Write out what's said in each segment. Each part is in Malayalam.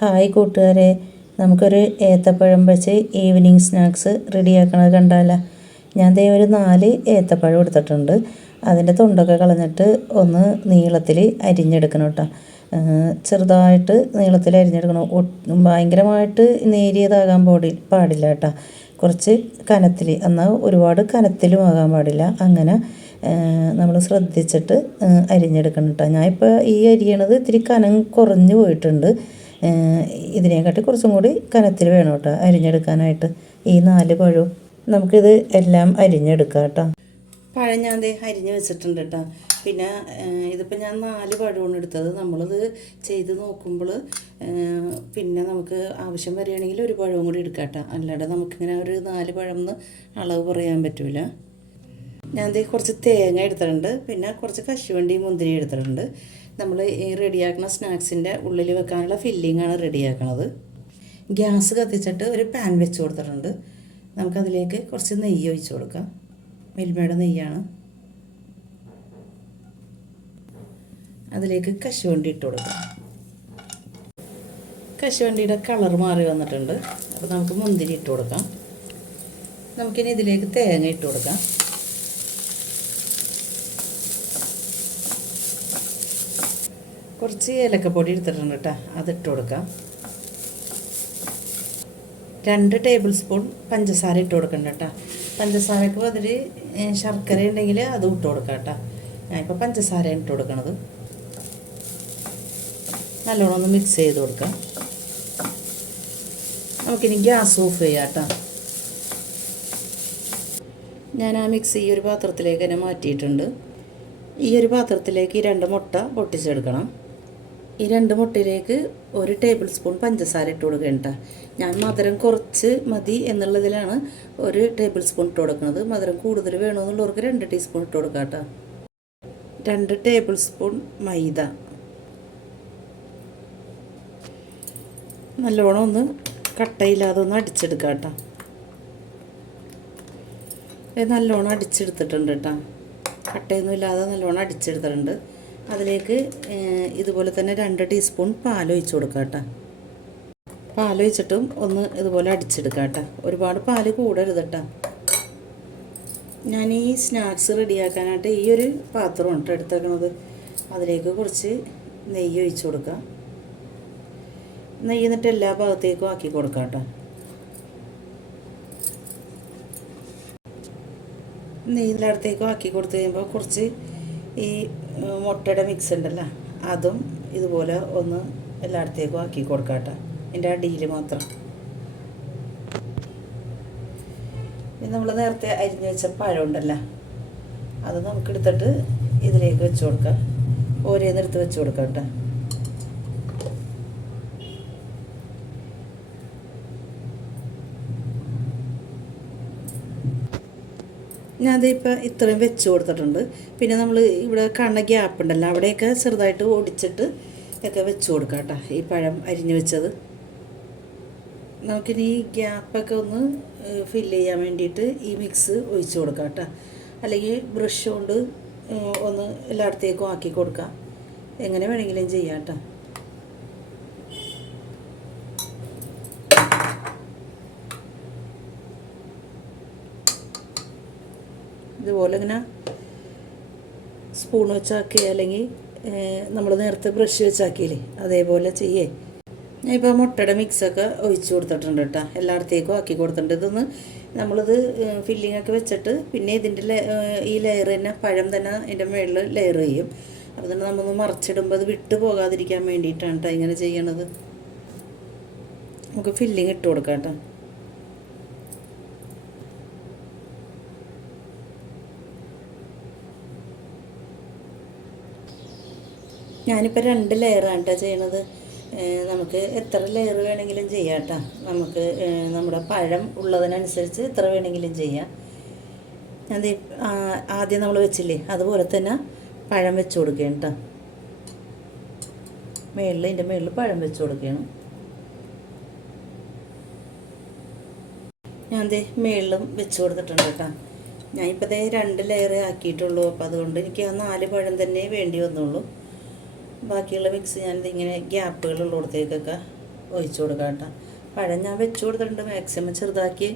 ഹായ് കൂട്ടുകാരെ. നമുക്കൊരു ഏത്തപ്പഴം വെച്ച് ഈവനിങ് സ്നാക്സ് റെഡിയാക്കണത് കണ്ടാല ഞാൻ ദേ ഒരു നാല് ഏത്തപ്പഴം എടുത്തിട്ടുണ്ട്. അതിന്റെ തൊണ്ടൊക്കെ കളഞ്ഞിട്ട് ഒന്ന് നീളത്തിൽ അരിഞ്ഞെടുക്കണം കേട്ടോ. ചെറുതായിട്ട് നീളത്തിൽ അരിഞ്ഞെടുക്കണം. ഭയങ്കരമായിട്ട് നേരിയതാകാൻ പാടി പാടില്ല കേട്ടോ. കുറച്ച് കനത്തിൽ എന്നാൽ ഒരുപാട് കനത്തിലും ആകാൻ പാടില്ല. അങ്ങനെ നമ്മൾ ശ്രദ്ധിച്ചിട്ട് അരിഞ്ഞെടുക്കണം കേട്ടോ. ഞാൻ ഈ അരിയണത് ഇത്തിരി കനം കുറഞ്ഞു പോയിട്ടുണ്ട്. ഇതിനെക്കാട്ടി കുറച്ചും കൂടി കനത്തിൽ വേണം കേട്ടോ അരിഞ്ഞെടുക്കാനായിട്ട്. ഈ നാല് പഴവും നമുക്കിത് എല്ലാം അരിഞ്ഞെടുക്കാം കേട്ടോ. പഴം ഞാൻ ദേ അരിഞ്ഞ് വെച്ചിട്ടുണ്ട് കേട്ടോ. പിന്നെ ഇതിപ്പോൾ ഞാൻ നാല് പഴമാണ് എടുത്തത്. നമ്മളിത് ചെയ്ത് നോക്കുമ്പോൾ പിന്നെ നമുക്ക് ആവശ്യം വരികയാണെങ്കിൽ ഒരു പഴവും കൂടി എടുക്കാം കേട്ടോ. അല്ലാതെ നമുക്കിങ്ങനെ ഒരു നാല് പഴം എന്ന് അളവ് പറയാൻ പറ്റില്ല ഞാൻ കുറച്ച് തേങ്ങ എടുത്തിട്ടുണ്ട്. പിന്നെ കുറച്ച് കശുവണ്ടി മുന്തിരി എടുത്തിട്ടുണ്ട്. നമ്മൾ ഈ റെഡിയാക്കുന്ന സ്നാക്സിന്റെ ഉള്ളിൽ വെക്കാനുള്ള ഫില്ലിങ്ങാണ് റെഡിയാക്കണത് ഗ്യാസ് കത്തിച്ചിട്ട് ഒരു പാൻ വെച്ച് കൊടുത്തിട്ടുണ്ട്. നമുക്കതിലേക്ക് കുറച്ച് നെയ്യ് ഒഴിച്ച് കൊടുക്കാം. മിൽമയുടെ നെയ്യാണ്. അതിലേക്ക് കശുവണ്ടി ഇട്ട് കൊടുക്കാം. കശുവണ്ടിയുടെ കളർ മാറി വന്നിട്ടുണ്ട്. അപ്പോൾ നമുക്ക് മുന്തിരി ഇട്ട് കൊടുക്കാം. നമുക്കിനി ഇതിലേക്ക് തേങ്ങ ഇട്ട് കൊടുക്കാം. കുറച്ച് ഏലക്ക പൊടി എടുത്തിട്ടുണ്ട് കേട്ടോ. അതിട്ട് കൊടുക്കാം. രണ്ട് ടേബിൾ സ്പൂൺ പഞ്ചസാര ഇട്ട് കൊടുക്കണ്ട കേട്ടോ. പഞ്ചസാരക്ക് പതിരി ശർക്കര ഉണ്ടെങ്കിൽ അത് ഇട്ട് കൊടുക്കാം കേട്ടോ. ഞാനിപ്പോൾ പഞ്ചസാര ഇട്ട് കൊടുക്കണത്. നല്ലോണം ഒന്ന് മിക്സ് ചെയ്ത് കൊടുക്കാം. നമുക്കിനി ഗ്യാസ് ഓഫ് ചെയ്യാം കേട്ടോ. ഞാൻ ആ മിക്സ് ഈ ഒരു പാത്രത്തിലേക്ക് തന്നെ മാറ്റിയിട്ടുണ്ട്. ഈ ഒരു പാത്രത്തിലേക്ക് ഈ രണ്ട് മുട്ട പൊട്ടിച്ചെടുക്കണം. ഈ രണ്ട് മുട്ടയിലേക്ക് ഒരു ടേബിൾ സ്പൂൺ പഞ്ചസാര ഇട്ട് കൊടുക്കേണ്ട ഞാൻ മധുരം കുറച്ച് മതി എന്നുള്ളതിലാണ് ഒരു ടേബിൾ സ്പൂൺ ഇട്ട് കൊടുക്കുന്നത്. മധുരം കൂടുതൽ വേണമെന്നുള്ളവർക്ക് രണ്ട് ടീസ്പൂൺ ഇട്ട് കൊടുക്കാം കേട്ടോ. രണ്ട് ടേബിൾ സ്പൂൺ മൈദ. നല്ലോണം ഒന്ന് കട്ടയില്ലാതെ ഒന്ന് അടിച്ചെടുക്കാം കേട്ടോ. നല്ലോണം അടിച്ചെടുത്തിട്ടുണ്ട് കേട്ടോ. കട്ടയൊന്നും ഇല്ലാതെ നല്ലോണം അടിച്ചെടുത്തിട്ടുണ്ട്. അതിലേക്ക് ഇതുപോലെ തന്നെ രണ്ട് ടീസ്പൂൺ പാൽ ഒഴിച്ച് കൊടുക്കുക കേട്ടോ. പാലൊഴിച്ചിട്ടും ഒന്ന് ഇതുപോലെ അടിച്ചെടുക്കുക കേട്ടോ. ഒരുപാട് പാൽ കൂടരുത് കേട്ടോ. ഞാൻ ഈ സ്നാക്സ് റെഡിയാക്കാനായിട്ട് ഈ ഒരു പാത്രം ഉണ്ട് എടുത്തേക്കണത്. അതിലേക്ക് കുറച്ച് നെയ്യ് ഒഴിച്ച് കൊടുക്കുക. നെയ്യ് എന്നിട്ട് എല്ലാ ഭാഗത്തേക്കും ആക്കി കൊടുക്കാം കേട്ടോ. നെയ്യിലടുത്തേക്കും ആക്കി കൊടുത്തു കഴിയുമ്പോൾ കുറച്ച് ഈ മുട്ടയുടെ മിക്സ് ഉണ്ടല്ലോ അതും ഇതുപോലെ ഒന്ന് എല്ലായിടത്തേക്കും ആക്കി കൊടുക്കാട്ട കേട്ടോ. എന്റെ അടിയിൽ മാത്രം. ഇത് നമ്മൾ നേരത്തെ അരിഞ്ഞു വെച്ച പഴം ഉണ്ടല്ലോ അത് നമുക്ക് എടുത്തിട്ട് ഇതിലേക്ക് വെച്ച് കൊടുക്കാം. ഓരോന്നെടുത്ത് വെച്ച് കൊടുക്കാം കേട്ടോ. ഞാനതിപ്പോൾ ഇത്രയും വെച്ച് കൊടുത്തിട്ടുണ്ട്. പിന്നെ നമ്മൾ ഇവിടെ കാണുന്ന ഗ്യാപ്പ് ഉണ്ടല്ലോ അവിടെയൊക്കെ ചെറുതായിട്ട് ഓടിച്ചിട്ട് ഒക്കെ വെച്ച് കൊടുക്കാം കേട്ടോ ഈ പഴം അരിഞ്ഞു വെച്ചത്. നമുക്കിനി ഈ ഗ്യാപ്പൊക്കെ ഒന്ന് ഫില്ല് ചെയ്യാൻ വേണ്ടിയിട്ട് ഈ മിക്സ് ഒഴിച്ചു കൊടുക്കാം കേട്ടോ. അല്ലെങ്കിൽ ബ്രഷ് കൊണ്ട് ഒന്ന് എല്ലായിടത്തേക്കും ആക്കി കൊടുക്കാം. എങ്ങനെ വേണമെങ്കിലും ചെയ്യാം കേട്ടോ. ഇതുപോലെ ഇങ്ങനെ സ്പൂൺ വെച്ചാക്കി അല്ലെങ്കിൽ നമ്മൾ നേരത്തെ ബ്രഷ് വെച്ചാക്കിയില്ലേ അതേപോലെ ചെയ്യേ. ഞാൻ ഇപ്പോൾ മുട്ടയുടെ മിക്സൊക്കെ ഒഴിച്ച് കൊടുത്തിട്ടുണ്ട് കേട്ടോ. എല്ലായിടത്തേക്കും ആക്കി കൊടുത്തിട്ടുണ്ട്. ഇതൊന്ന് നമ്മളിത് ഫില്ലിംഗ് ഒക്കെ വെച്ചിട്ട് പിന്നെ ഇതിന്റെ ഈ ലെയർ തന്നെ പഴം തന്നെ അതിന്റെ മുകളിൽ ലെയർ ചെയ്യും. അപ്പോൾ തന്നെ നമ്മളൊന്ന് മറിച്ചിടുമ്പോൾ അത് വിട്ടു പോകാതിരിക്കാൻ വേണ്ടിയിട്ടാണ് കേട്ടോ ഇങ്ങനെ ചെയ്യണത്. നമുക്ക് ഫില്ലിങ് ഇട്ട് കൊടുക്കാം കേട്ടോ ഞാനിപ്പോൾ രണ്ട് ലെയറാണ് കേട്ടോ ചെയ്യണത് നമുക്ക് എത്ര ലെയർ വേണമെങ്കിലും ചെയ്യാം കേട്ടോ നമുക്ക് നമ്മുടെ പഴം ഉള്ളതിനനുസരിച്ച് എത്ര വേണമെങ്കിലും ചെയ്യാം. അത് ആദ്യം നമ്മൾ വെച്ചില്ലേ അതുപോലെ തന്നെ പഴം വെച്ച് കൊടുക്കുകയാണ് കേട്ടോ മേളിൽ ഇതിന്റെ മേളിൽ പഴം വെച്ച് കൊടുക്കുകയാണ് ഞാൻ ദേ മേളിലും വെച്ച് കൊടുത്തിട്ടുണ്ട് കേട്ടോ ഞാനിപ്പോൾ ദേ രണ്ട് ലെയർ ആക്കിയിട്ടുള്ളൂ. അപ്പോൾ അതുകൊണ്ട് എനിക്ക് ആ നാല് പഴം തന്നെ വേണ്ടി വന്നുള്ളൂ ബാക്കിയുള്ള മിക്സ് ഞാൻ ഇങ്ങനെ ഗ്യാപ്പുകളുള്ളിടത്തേക്കൊക്കെ ഒഴിച്ചു കൊടുക്കാം കേട്ടോ. പഴം ഞാൻ വെച്ച് കൊടുത്തിട്ടുണ്ട്. മാക്സിമം ചെറുതാക്കി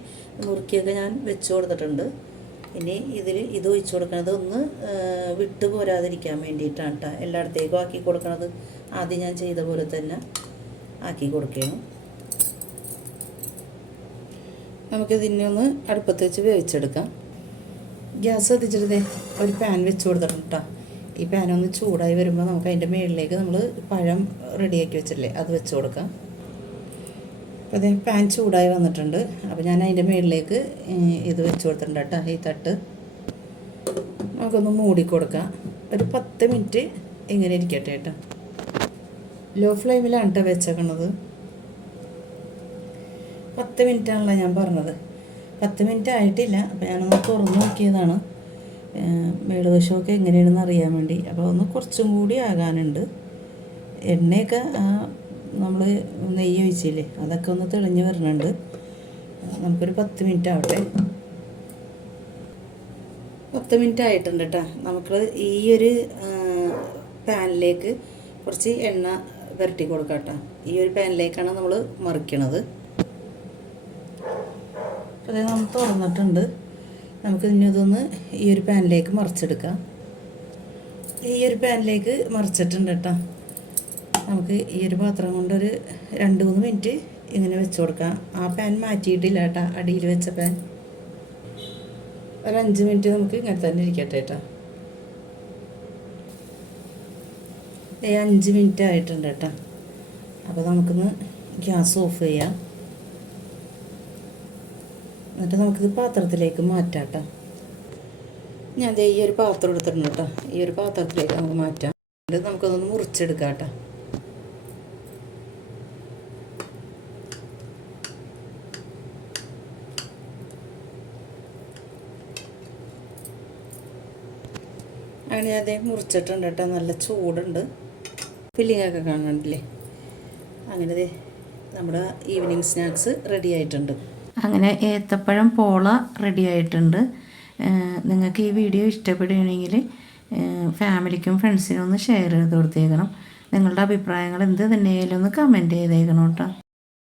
മുറുക്കിയൊക്കെ ഞാൻ വെച്ച് കൊടുത്തിട്ടുണ്ട്. ഇനി ഇതിൽ ഇത് ഒഴിച്ചു കൊടുക്കണത് ഒന്ന് വിട്ട് പോരാതിരിക്കാൻ വേണ്ടിയിട്ടാണ് കേട്ടോ. എല്ലായിടത്തേക്കും ആക്കി കൊടുക്കണത് ആദ്യം ഞാൻ ചെയ്ത പോലെ തന്നെ ആക്കി കൊടുക്കണം നമുക്കിതിനെ ഒന്ന് അടുപ്പത്ത് വെച്ച് വേവിച്ചെടുക്കാം. ഗ്യാസ് കത്തിച്ചിട്ട് ഒരു പാൻ വെച്ച് കൊടുത്തിട്ടുണ്ട് കേട്ടോ. ഈ പാൻ ഒന്ന് ചൂടായി വരുമ്പോൾ നമുക്ക് അതിന്റെ മുകളിലേക്ക് നമ്മൾ പഴം റെഡിയാക്കി വെച്ചില്ലേ അത് വെച്ച് കൊടുക്കാം. അപ്പോൾ അതേ പാൻ ചൂടായി വന്നിട്ടുണ്ട്. അപ്പോൾ ഞാൻ അതിന്റെ മുകളിലേക്ക് ഇത് വെച്ച് കൊടുത്തിട്ടുണ്ട് കേട്ടോ ഈ തട്ട്. നമുക്കൊന്ന് മൂടി കൊടുക്കാം. ഒരു പത്ത് മിനിറ്റ് ഇങ്ങനെ ഇരിക്കട്ടെ കേട്ടോ. ലോ ഫ്ലെയിമിലാണ് കേട്ടോ വെച്ചേക്കണത്. പത്ത് മിനിറ്റാണല്ലോ ഞാൻ പറഞ്ഞത്. പത്ത് മിനിറ്റ് ആയിട്ടില്ല. അപ്പോൾ ഞാനൊന്ന് തുറന്നു നോക്കിയതാണ്. മേളുവശമൊക്കെ എങ്ങനെയാണെന്ന് അറിയാൻ വേണ്ടി. അപ്പോൾ ഒന്ന് കുറച്ചും കൂടി ആകാനുണ്ട്. എണ്ണയൊക്കെ നമ്മൾ നെയ്യ് ഒഴിച്ചില്ലേ അതൊക്കെ ഒന്ന് തെളിഞ്ഞ് വരുന്നുണ്ട് നമുക്കൊരു പത്ത് മിനിറ്റ് ആവട്ടെ. പത്ത് മിനിറ്റ് ആയിട്ടുണ്ട് കേട്ടോ നമുക്ക് ഈ ഒരു പാനിലേക്ക് കുറച്ച് എണ്ണ പുരട്ടി കൊടുക്കാം കേട്ടോ ഈ ഒരു പാനിലേക്കാണ് നമ്മൾ മറിക്കണത്. അത് നമ്മൾ തുറന്നിട്ടുണ്ട്. നമുക്ക് ഇനി ഇതൊന്ന് ഈ ഒരു പാനിലേക്ക് മറിച്ചെടുക്കാം. ഈ ഒരു പാനിലേക്ക് മറിച്ചിട്ടുണ്ട് കേട്ടോ. നമുക്ക് ഈ ഒരു പാത്രം കൊണ്ടൊരു രണ്ട് മൂന്ന് മിനിറ്റ് ഇങ്ങനെ വെച്ച് കൊടുക്കാം. ആ പാൻ മാറ്റിയിട്ടില്ല കേട്ടോ അടിയിൽ വെച്ച പാൻ. ഒരു അഞ്ച് മിനിറ്റ് നമുക്ക് ഇങ്ങനെ തന്നെ ഇരിക്കട്ടെ കേട്ടോ. ഏ അഞ്ച് മിനിറ്റ് ആയിട്ടുണ്ട് കേട്ടോ. അപ്പോൾ നമുക്കൊന്ന് ഗ്യാസ് ഓഫ് ചെയ്യാം. എന്നിട്ട് നമുക്കിത് പാത്രത്തിലേക്ക് മാറ്റാം കേട്ടോ ഞാൻ ദേ ഈ ഒരു പാത്രം എടുത്തിട്ടുണ്ട് കേട്ടോ. ഈ ഒരു പാത്രത്തിലേക്ക് നമുക്ക് മാറ്റാം. എന്നിട്ട് നമുക്കതൊന്ന് മുറിച്ചെടുക്കാം കേട്ടോ അങ്ങനെ ഞാൻ അതേ മുറിച്ചിട്ടുണ്ട് കേട്ടോ. നല്ല ചൂടുണ്ട്. ഫില്ലിങ്ങൊക്കെ കാണുന്നുണ്ടല്ലേ? അങ്ങനെ നമ്മുടെ ഈവനിങ് സ്നാക്സ് റെഡി ആയിട്ടുണ്ട്. അങ്ങനെ ഏത്തപ്പഴം പോള റെഡി ആയിട്ടുണ്ട്. നിങ്ങൾക്ക് ഈ വീഡിയോ ഇഷ്ടപ്പെടുകയാണെങ്കിൽ ഫാമിലിക്കും ഫ്രണ്ട്സിനും ഒന്ന് ഷെയർ ചെയ്ത് കൊടുത്തേക്കണം. നിങ്ങളുടെ അഭിപ്രായങ്ങൾ എന്ത് തന്നെയായാലും ഒന്ന് കമന്റ് ചെയ്തേക്കണം കേട്ടോ.